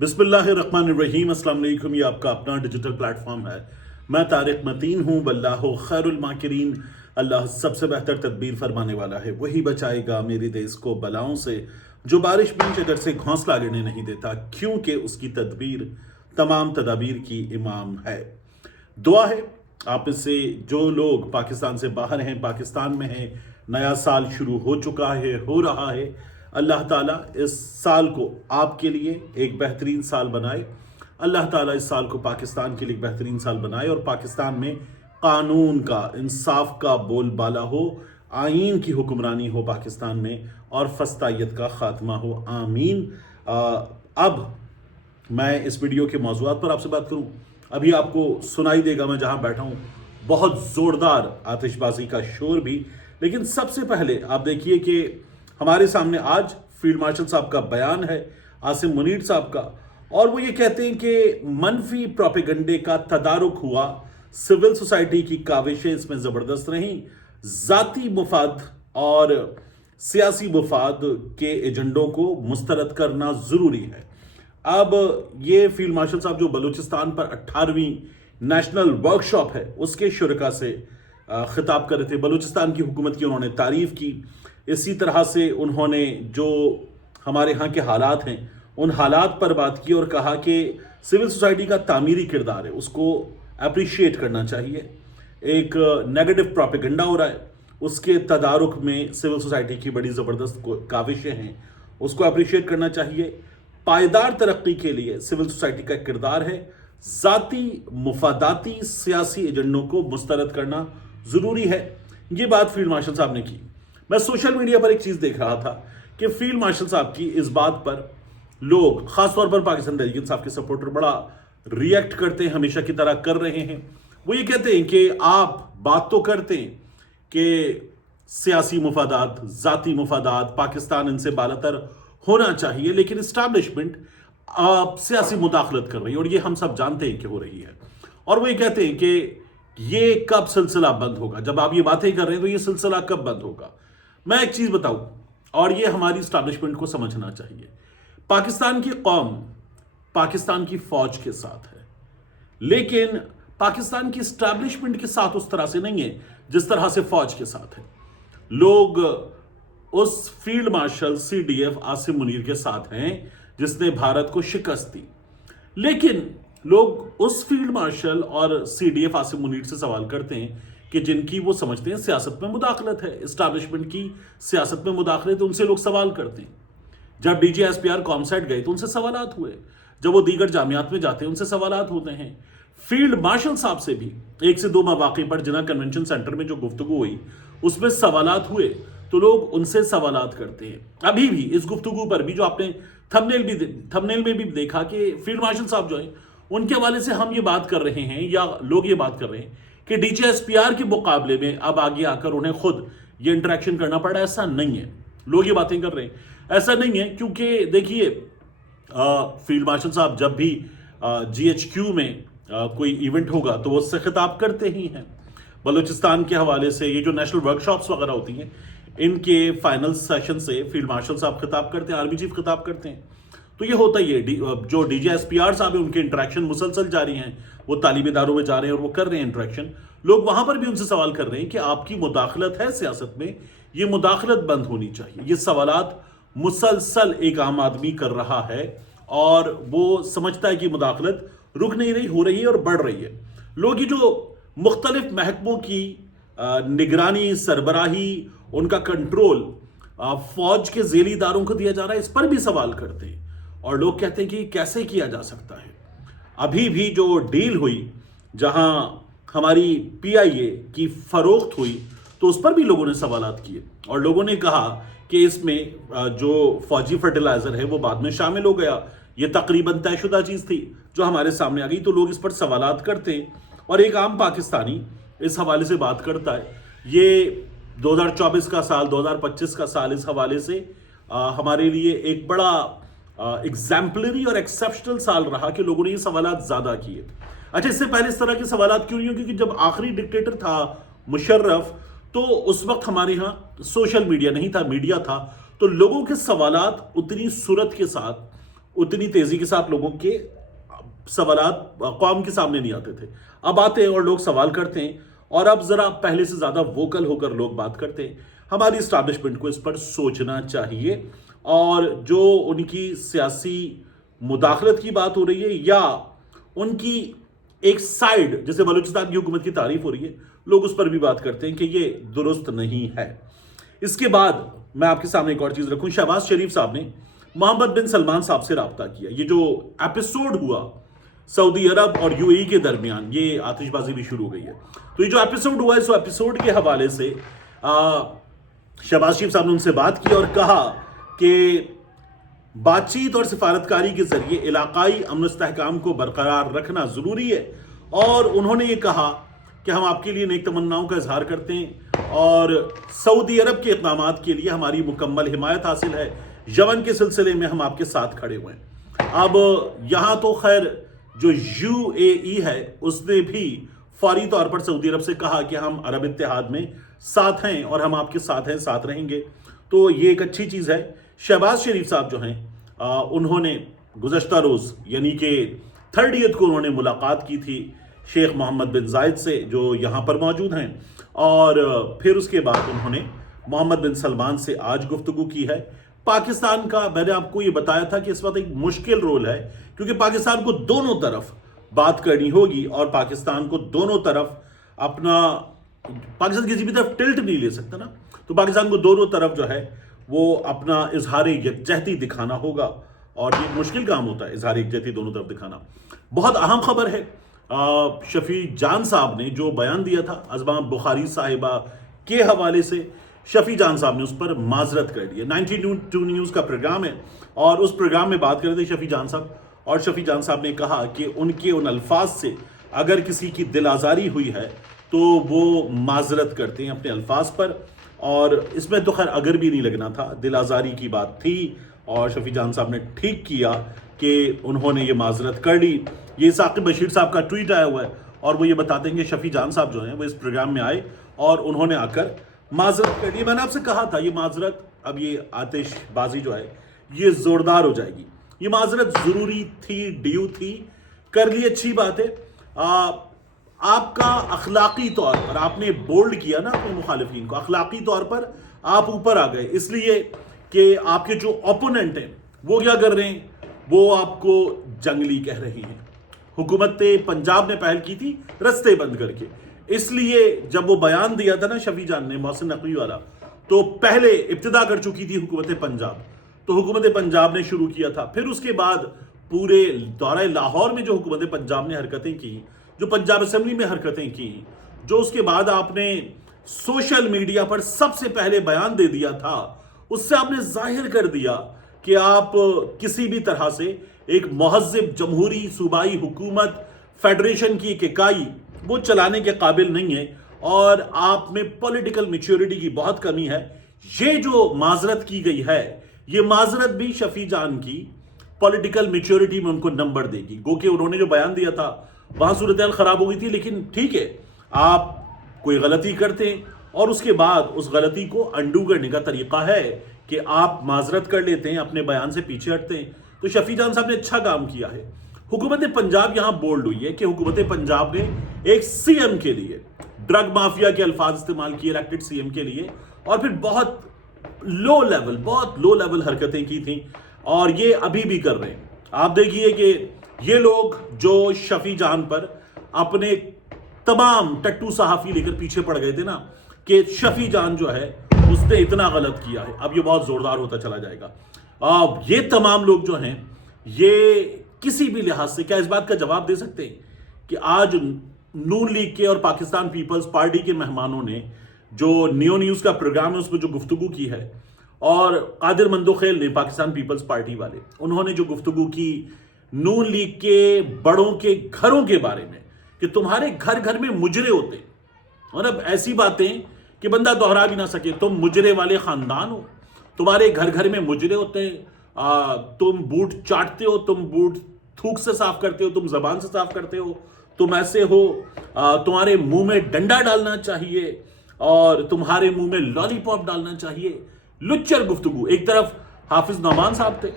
बिस्मिल्लाहिर्रहमानिर्रहीम। अस्सलाम वालेकुम। ये आपका अपना डिजिटल प्लेटफॉर्म है। मैं तारिक मतीन हूँ। वल्लाहु खैरुल माकिरीन। अल्लाह सबसे बेहतर तदबीर फरमाने वाला है। वही बचाएगा मेरे देश को बलाओं से, जो बारिश बीच अगर से घोंसला गिरने नहीं देता, क्योंकि उसकी तदबीर तमाम तदाबीर की इमाम है। दुआ है आप में से जो लोग पाकिस्तान से बाहर हैं, पाकिस्तान में हैं, नया साल शुरू हो चुका है, हो रहा है। अल्लाह ताला इस साल को आपके लिए एक बेहतरीन साल बनाए। अल्लाह ताला इस साल को पाकिस्तान के लिए एक बेहतरीन साल बनाए और पाकिस्तान में कानून का, इंसाफ का बोलबाला हो, आइन की हुक्मरानी हो पाकिस्तान में, और फस्तायत का खात्मा हो। आमीन। अब मैं इस वीडियो के मौज़ूआत पर आपसे बात करूं। अभी आपको सुनाई देगा मैं जहां बैठा हूं बहुत ज़ोरदार आतिशबाजी का शोर भी। लेकिन सबसे पहले आप देखिए कि हमारे सामने आज फील्ड मार्शल साहब का बयान है, आसिम मुनीर साहब का, और वो ये कहते हैं कि मनफी प्रोपेगंडे का तदारुक हुआ, सिविल सोसाइटी की काविशें इसमें ज़बरदस्त रहीं, ज़ाती मुफाद और सियासी मुफाद के एजेंडों को मुस्तरद करना ज़रूरी है। अब ये फील्ड मार्शल साहब जो बलूचिस्तान पर 18वीं नेशनल वर्कशॉप है उसके शुरका से खिताब कर रहे थे। बलूचिस्तान की हुकूमत की उन्होंने तारीफ़ की। इसी तरह से उन्होंने जो हमारे यहाँ के हालात हैं उन हालात पर बात की और कहा कि सिविल सोसाइटी का तामीरी किरदार है, उसको अप्रिशिएट करना चाहिए। एक नेगेटिव प्रोपेगेंडा हो रहा है, उसके तदारुक में सिविल सोसाइटी की बड़ी ज़बरदस्त काविशें हैं, उसको अप्रिशिएट करना चाहिए। पायदार तरक्की के लिए सिविल सोसाइटी का किरदार है, ज़ाती मुफादाती सियासी एजेंडों को मुस्तरद करना ज़रूरी है। ये बात फील्ड मार्शल साहब ने की। मैं सोशल मीडिया पर एक चीज़ देख रहा था कि फील्ड मार्शल साहब की इस बात पर लोग, ख़ासतौर पर पाकिस्तान तहरीक इंसाफ के सपोर्टर, बड़ा रिएक्ट करते हैं, हमेशा की तरह कर रहे हैं। वो ये कहते हैं कि आप बात तो करते हैं कि सियासी मुफादात, ज़ाती मुफादात, पाकिस्तान इनसे बालातर होना चाहिए, लेकिन इस्टेब्लिशमेंट सियासी मुदाखलत कर रही है और ये हम सब जानते हैं कि हो रही है। और वो ये कहते हैं कि ये कब सिलसिला बंद होगा। जब आप ये बातें कर रहे हैं तो ये सिलसिला कब बंद होगा। मैं एक चीज़ बताऊं, और ये हमारी इस्टेब्लिशमेंट को समझना चाहिए। पाकिस्तान की कौम पाकिस्तान की फौज के साथ है, लेकिन पाकिस्तान की इस्टेब्लिशमेंट के साथ उस तरह से नहीं है जिस तरह से फौज के साथ है। लोग उस field marshal CDF Asim Munir के साथ हैं जिसने भारत को शिकस्त दी, लेकिन लोग उस फील्ड मार्शल और CDF आसिम मुनीर से सवाल करते हैं कि जिनकी वो समझते हैं सियासत में मुदाखलत है, इस्टेब्लिशमेंट की सियासत में मुदाखलत, उनसे लोग सवाल करते हैं। जब DGSPR कॉमसेट गए तो उनसे सवालात हुए, जब वो दीगर जामियात में जाते हैं उनसे सवालात होते हैं। फील्ड मार्शल साहब से भी 1 से 2 मौके पर जिन्ना कन्वेंशन सेंटर में जो गुफ्तगू हुई उसमें सवालात हुए, तो लोग उनसे सवालात करते हैं। अभी भी इस गुफ्तगू पर भी जो आपने थंबनेल में भी देखा कि फील्ड मार्शल साहब जो है उनके हवाले से हम ये बात कर रहे हैं, या लोग ये बात कर रहे हैं कि DGSPR के मुकाबले में अब आगे आकर उन्हें खुद ये इंटरेक्शन करना पड़ा। ऐसा नहीं है, लोग ये बातें कर रहे हैं, ऐसा नहीं है। क्योंकि देखिए, फील्ड मार्शल साहब जब भी GHQ में कोई इवेंट होगा तो वो उससे खिताब करते ही हैं। बलूचिस्तान के हवाले से ये जो नेशनल वर्कशॉप्स वगैरह होती हैं, इनके फाइनल सेशन से फील्ड मार्शल साहब खिताब करते हैं, आर्मी चीफ खिताब करते हैं। तो ये होता ही है। जो DGSPR साहब है उनके इंटरेक्शन मुसलसल जारी हैं, वो तालिब इदारों में जा रहे हैं और वो कर रहे हैं इंटरेक्शन। लोग वहां पर भी उनसे सवाल कर रहे हैं कि आपकी मुदाखलत है सियासत में, ये मुदाखलत बंद होनी चाहिए। ये सवालात मुसलसल एक आम आदमी कर रहा है और वो समझता है कि मुदाखलत रुक नहीं रही, हो रही है और बढ़ रही है। लोग ये जो मुख्तलिफ महकमों की निगरानी, सरबराही, उनका कंट्रोल फौज के ज़ेली इदारों को दिया जा रहा है, इस पर भी सवाल करते हैं और लोग कहते हैं कि कैसे किया जा सकता है। अभी भी जो डील हुई जहां हमारी PIA की फरोख्त हुई तो उस पर भी लोगों ने सवालात किए और लोगों ने कहा कि इसमें जो फौजी फर्टिलाइजर है वो बाद में शामिल हो गया, ये तकरीबन तयशुदा चीज़ थी जो हमारे सामने आ गई। तो लोग इस पर सवालात करते हैं और एक आम पाकिस्तानी इस हवाले से बात करता है। ये 2024 का साल, 2025 का साल इस हवाले से हमारे लिए एक बड़ा एग्जाम्पलरी और एक्सेप्शनल साल रहा कि लोगों ने ये सवालात ज़्यादा किए। अच्छा, इससे पहले इस तरह के सवालात क्यों नहीं हुए? क्योंकि जब आखिरी डिक्टेटर था मुशर्रफ, तो उस वक्त हमारे यहाँ सोशल मीडिया नहीं था, मीडिया था, तो लोगों के सवालात उतनी सूरत के साथ, उतनी तेजी के साथ लोगों के सवालात कौम के सामने नहीं आते थे। अब आते हैं और लोग सवाल करते हैं, और अब ज़रा पहले से ज़्यादा वोकल होकर लोग बात करते हैं। हमारी इस्टेब्लिशमेंट को इस पर सोचना चाहिए, और जो उनकी सियासी मुदाखलत की बात हो रही है या उनकी एक साइड, जैसे बलूचिस्तान की हुकूमत की तारीफ हो रही है, लोग उस पर भी बात करते हैं कि ये दुरुस्त नहीं है। इसके बाद मैं आपके सामने एक और चीज़ रखूं, शहबाज शरीफ साहब ने मोहम्मद बिन सलमान साहब से रब्ता किया। ये जो एपिसोड हुआ सऊदी अरब और यूएई के दरमियान, ये आतिशबाजी भी शुरू हो गई है, तो ये जो एपिसोड हुआ है, इस एपिसोड के हवाले से शहबाज शरीफ साहब ने उनसे बात की और कहा कि बातचीत और सिफारतकारी के जरिए इलाकाई अमन इस्तेहकाम को बरकरार रखना ज़रूरी है। और उन्होंने ये कहा कि हम आपके लिए नेक तमन्नाओं का इजहार करते हैं और सऊदी अरब के इक़दामात के लिए हमारी मुकम्मल हिमायत हासिल है। यमन के सिलसिले में हम आपके साथ खड़े हुए हैं। अब यहाँ तो खैर जो यूएई है उसने भी फौरी तौर पर सऊदी अरब से कहा कि हम अरब इत्तेहाद में साथ हैं और हम आपके साथ हैं, साथ रहेंगे। तो ये एक अच्छी चीज़ है। शहबाज शरीफ साहब जो हैं उन्होंने गुज़श्ता रोज़ यानी कि 30 को उन्होंने मुलाकात की थी शेख मोहम्मद बिन जायद से, जो यहाँ पर मौजूद हैं, और फिर उसके बाद उन्होंने मोहम्मद बिन सलमान से आज गुफ्तगू की है। पाकिस्तान का मैंने आपको ये बताया था कि इस वक्त एक मुश्किल रोल है, क्योंकि पाकिस्तान को दोनों तरफ बात करनी होगी और पाकिस्तान को दोनों तरफ अपना, पाकिस्तान किसी भी तरफ टिल्ट नहीं ले सकता ना, तो पाकिस्तान को दोनों तरफ जो है वो अपना इजहार यकजहती दिखाना होगा, और ये मुश्किल काम होता है इजहार यकजहती दोनों तरफ दिखाना। बहुत अहम खबर है, शफी जान साहब ने जो बयान दिया था अज़मा बुखारी साहिबा के हवाले से, शफी जान साहब ने उस पर माजरत कर दी है। 92 न्यूज़ का प्रोग्राम है और उस प्रोग्राम में बात कर रहे थे शफी जान साहब, और शफी जान साहब ने कहा कि उनके उन अल्फाज से अगर किसी की दिल आज़ारी हुई है तो वो माजरत करते हैं अपने अल्फाज पर, और इसमें तो खैर अगर भी नहीं लगना था, दिल आज़ारी की बात थी और शफी जान साहब ने ठीक किया कि उन्होंने ये माजरत कर ली। ये साकिब बशीर साहब का ट्वीट आया हुआ है और वो ये बताते हैं कि शफी जान साहब जो हैं वो इस प्रोग्राम में आए और उन्होंने आकर माजरत कर ली। मैंने आपसे कहा था ये माजरत, अब ये आतिशबाजी जो है ये ज़ोरदार हो जाएगी। ये माजरत ज़रूरी थी, ड्यू थी, कर ली, अच्छी बात है। आपका अखलाकी तौर पर आपने बोल्ड किया ना अपने मुखालिफिन को, अखलाकी तौर पर आप ऊपर आ गए, इसलिए कि आपके जो ओपोनेंट हैं वो क्या कर रहे हैं, वो आपको जंगली कह रही हैं। हुकूमत पंजाब ने पहल की थी रस्ते बंद करके, इसलिए जब वो बयान दिया था ना शफी जान ने मोहसिन नकवी वाला, तो पहले इब्तिदा कर चुकी थी हुकूमत पंजाब, तो हुकूमत पंजाब ने शुरू किया था। फिर उसके बाद पूरे दौरा लाहौर में जो हुकूमत पंजाब ने हरकतें की, जो पंजाब असेंबली में हरकतें की, जो उसके बाद आपने सोशल मीडिया पर सबसे पहले बयान दे दिया था, उससे आपने जाहिर कर दिया कि आप किसी भी तरह से एक महज़िब जमहूरी सूबाई हुकूमत फेडरेशन की एक इकाई वो चलाने के काबिल नहीं है, और आप में पॉलिटिकल मैच्योरिटी की बहुत कमी है। ये जो माजरत की गई है, ये माजरत भी शफी जान की पॉलिटिकल मैच्योरिटी में उनको नंबर देगी। गो कि उन्होंने जो बयान दिया था वहां सूरत खराब हो गई थी, लेकिन ठीक है, आप कोई गलती करते हैं और उसके बाद उस गलती को अंडू करने का तरीका है कि आप माजरत कर लेते हैं, अपने बयान से पीछे हटते हैं। तो शफी जान साहब ने अच्छा काम किया है। हुकूमत पंजाब यहां बोल्ड हुई है कि हुकूमत पंजाब ने एक सीएम के लिए ड्रग माफिया के अल्फाज इस्तेमाल किए, इलेक्टेड सीएम के लिए, और फिर बहुत लो लेवल हरकतें की थी, और ये अभी भी कर रहे हैं। आप देखिए कि ये लोग जो शफी जान पर अपने तमाम टट्टू सहाफ़ी लेकर पीछे पड़ गए थे ना, कि शफी जान जो है उसने इतना गलत किया है, अब ये बहुत ज़ोरदार होता चला जाएगा। अब ये तमाम लोग जो हैं ये किसी भी लिहाज से क्या इस बात का जवाब दे सकते हैं कि आज नून लीग के और पाकिस्तान पीपल्स पार्टी के मेहमानों ने जो नियो न्यूज़ का प्रोग्राम है उसमें जो गुफ्तगू की है, और कादिर मंदोखेल ने पाकिस्तान पीपल्स पार्टी वाले, उन्होंने जो गुफ्तगू की नून लीग के बड़ों के घरों के बारे में कि तुम्हारे घर घर में मुजरे होते, और अब ऐसी बातें कि बंदा दोहरा भी ना सके, तुम मुजरे वाले खानदान हो, तुम्हारे घर घर में मुजरे होते हैं, तुम बूट चाटते हो, तुम बूट थूक से साफ करते हो, तुम जबान से साफ करते हो, तुम ऐसे हो, तुम्हारे मुंह में डंडा डालना चाहिए और तुम्हारे मुंह में लॉलीपॉप डालना चाहिए। लुच्चर गुफ्तगू। एक तरफ हाफिज नौमान साहब थे,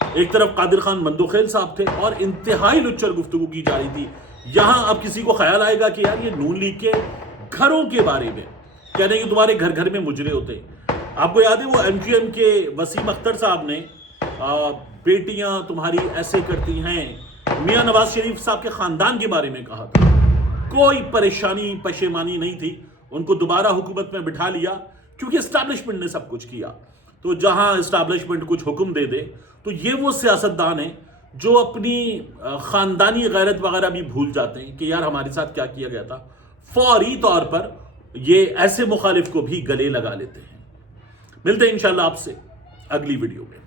ایک طرف قادر خان مندوخیل صاحب تھے اور انتہائی لچر گفتگو کی جا رہی تھی. یہاں اب کسی کو خیال آئے گا کہ یار یہ نون لیگ کے گھروں کے بارے میں کہہ رہے ہیں کہ تمہارے گھر گھر میں مجرے ہوتے ہیں. آپ کو یاد ہے وہ ایم کیو ایم کے وسیم اختر صاحب نے بیٹیاں تمہاری ایسے کرتی ہیں میاں نواز شریف صاحب کے خاندان کے بارے میں کہا تھا. کوئی پریشانی پشیمانی نہیں تھی, ان کو دوبارہ حکومت میں بٹھا لیا کیونکہ اسٹیبلشمنٹ نے سب کچھ کیا. تو جہاں اسٹیبلشمنٹ کچھ حکم دے دے تو یہ وہ سیاستدان ہیں جو اپنی خاندانی غیرت وغیرہ بھی بھول جاتے ہیں کہ یار ہمارے ساتھ کیا کیا گیا تھا. فوری طور پر یہ ایسے مخالف کو بھی گلے لگا لیتے ہیں. ملتے ہیں انشاءاللہ آپ سے اگلی ویڈیو میں.